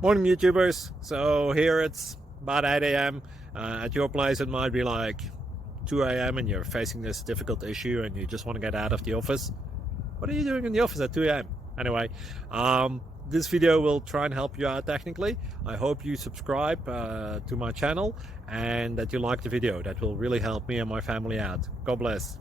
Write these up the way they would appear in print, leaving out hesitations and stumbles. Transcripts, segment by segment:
Morning, YouTubers. So here it's about 8 a.m. At your place, it might be like 2 a.m. and you're facing this difficult issue and you just want to get out of the office. What are you doing in the office at 2 a.m.? Anyway, this video will try and help you out technically. I hope you subscribe to my channel and that you like the video. That will really help me and my family out. God bless.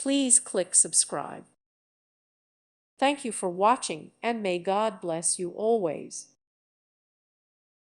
Please click subscribe. Thank you for watching, and may God bless you always.